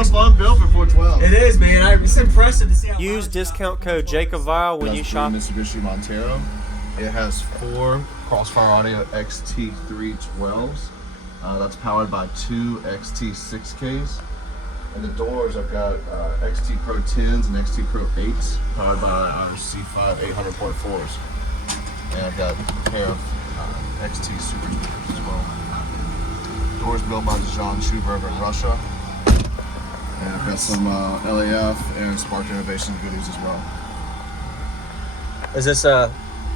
It's fun built for 412. It is, man. It's impressive to see how. Use discount code JACOBVIRAL when you shop. Mitsubishi Montero. It has 4 Crossfire Audio XT312s. That's powered by 2 XT6Ks. And the doors, I've got XT Pro 10s and XT Pro 8s, powered by our C5 800.4s. And I've got a pair of XT Super Speakers as well. Doors built by Jean Schuberger in Russia. And I've got some LAF and Spark Innovation goodies as well. Is this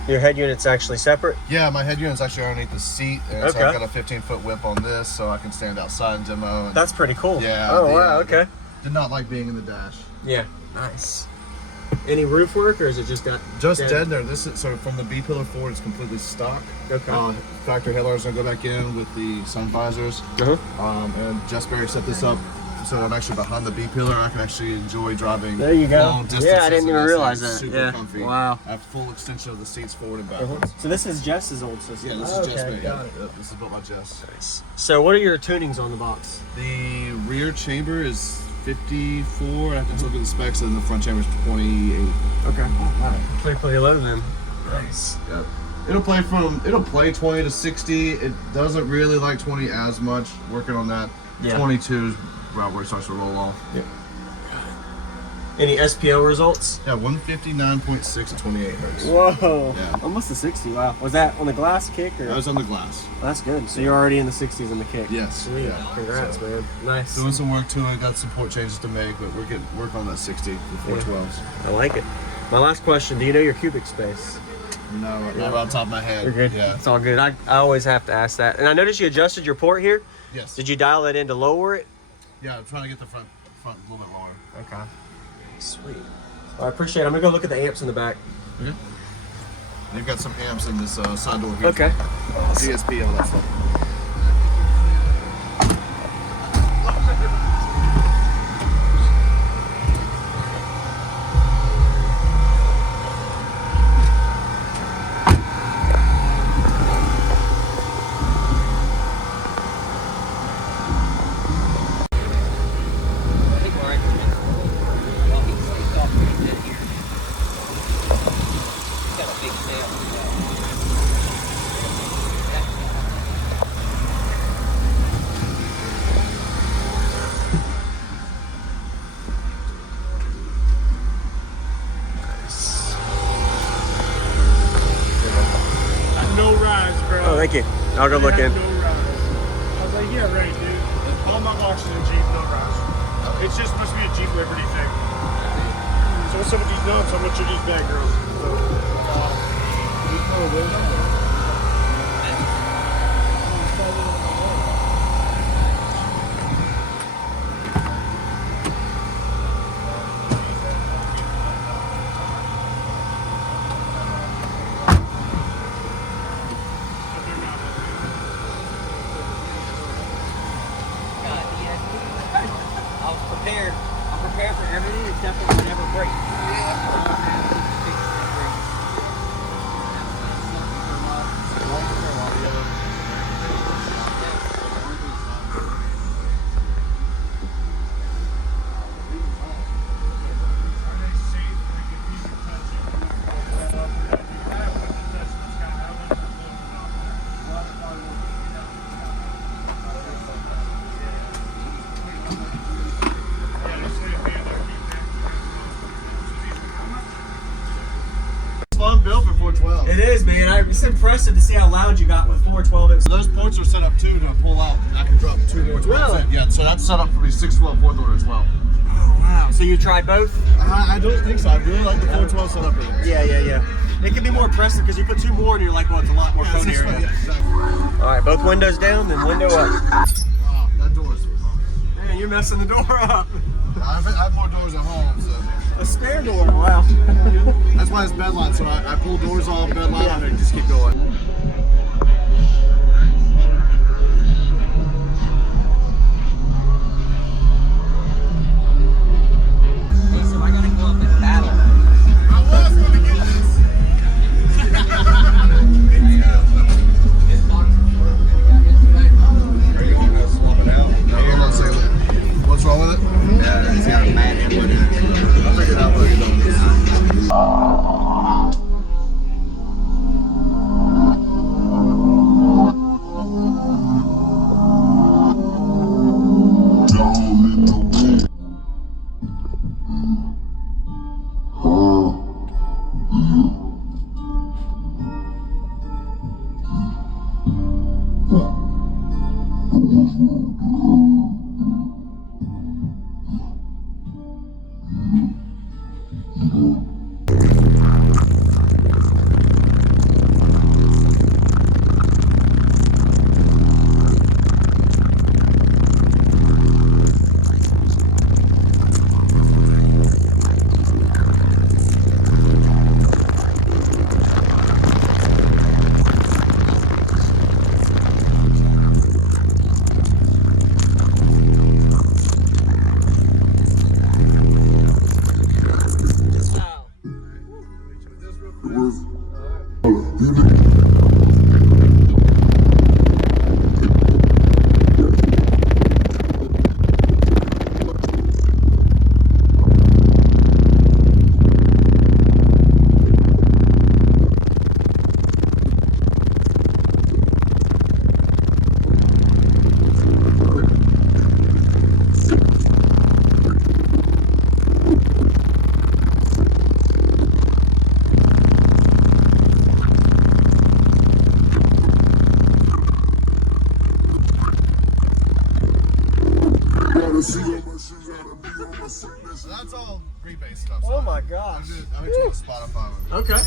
your head unit's actually separate? Yeah, my head unit's actually underneath the seat, and so I've got a 15-foot whip on this, so I can stand outside and demo. And that's pretty cool. yeah. Oh, wow, okay. Did not like being in the dash. Yeah, nice. Any roof work, or is it just got dead there? This is so from the B pillar forward, it's completely stock. Okay. Factory headlights are gonna go back in with the sun visors. And Jess Berry set this up so I'm actually behind the B pillar. I can actually enjoy driving. There you go. Long distances. Yeah, I didn't even realize that. Super comfy. Wow. I have full extension of the seats forward and backwards. So this is Jess's old system. Yeah, this is Jess Berry. Got it. This is built by Jess. Nice. So what are your tunings on the box? The rear chamber is 54. I have to look at the specs, and the front chamber is 28. Okay. Wow. Pretty low then. Nice. Yeah. It'll play 20 to 60. It doesn't really like 20 as much. Working on that. Yeah. 22 is right where it starts to roll off. Yep. Any SPO results? Yeah, 159.6 at 28 hertz. Whoa. Yeah. Almost a 60. Wow. Was that on the glass kick or? That was on the glass. That's good. So you're already in the 60s in the kick. Yes. Sweet. Yeah. Congrats, So, man. Nice. doing some work to it. Got some port changes to make, but we're getting work on that 60 with 412s. I like it. My last question: do you know your cubic space? No, not off the top of my head. You're good. Yeah. It's all good. I always have to ask that. And I noticed you adjusted your port here. Yes. Did you dial that in to lower it? Yeah, I'm trying to get the front a little bit lower. Okay. Sweet. Well, I appreciate it. I'm gonna go look at the amps in the back. Okay. They've got some amps in this side door here. Okay. GSP, all that stuff. Oh, thank you. I'll go look in. No rise. I was like, yeah, right, dude. All my boxes are Jeep, no rise. It's just must be a Jeep Liberty thing. So what's up with these nuts? How much are these bad girls? I'm prepared for everything except for whatever breaks. Built for 412. It is, man. It's impressive to see how loud you got with 412. So those ports are set up too to pull out. I can drop 2 more 12s Really? in. Yeah, so that's set up for the 612 fourth order as well. Oh, wow. So you tried both? I don't think so. I really like the 412 setup here. Yeah. It can be more impressive because you put 2 more and you're like, well, it's a lot more phone area. Yeah, exactly. All right, both windows down, then window up. Wow, that door's. Man, you're messing the door up. I have more doors at home, so. A spare door, wow. That's why it's bedline. So I pull doors off, bedline, and just keep going. Listen, I gotta go up and battle. I was going to get this. Are you going to swap it out? No, hold on a second. What's wrong with it? Yeah, it's got a mad input in it. I figured out what you're doing. So that's all rebase stuff. Oh my gosh. I'm into Spotify. Okay.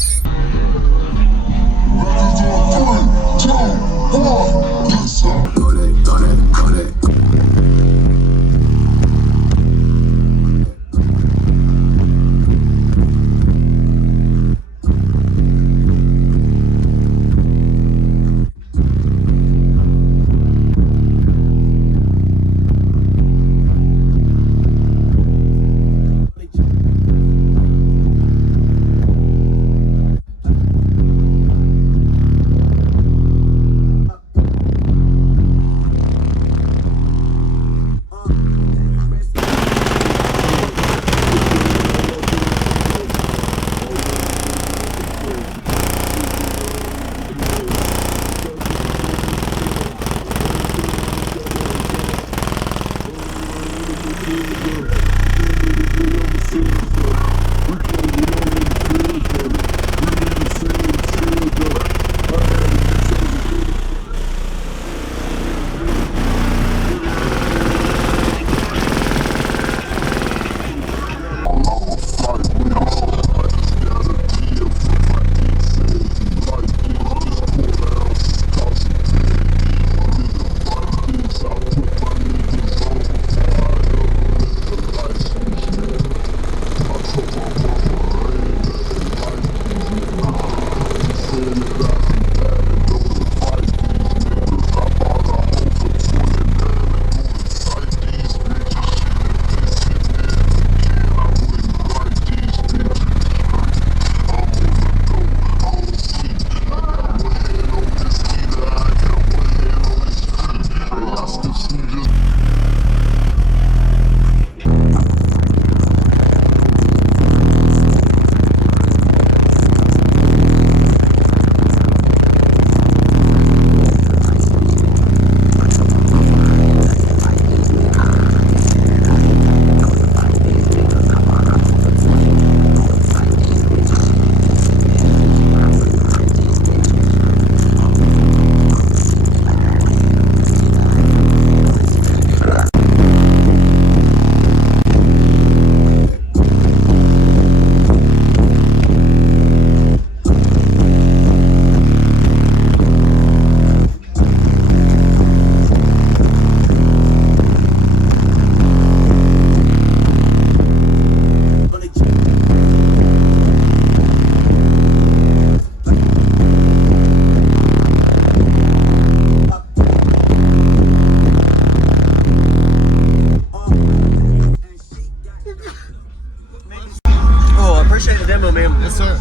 Appreciate the demo, man. Yes, sir.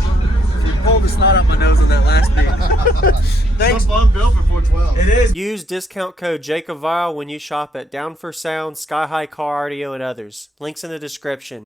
If You pulled the snot out my nose on that last beat. Thanks. Some fun bill for 412. It is. Use discount code JACOBVILE when you shop at Down for Sound, Sky High Car Audio, and others. Links in the description.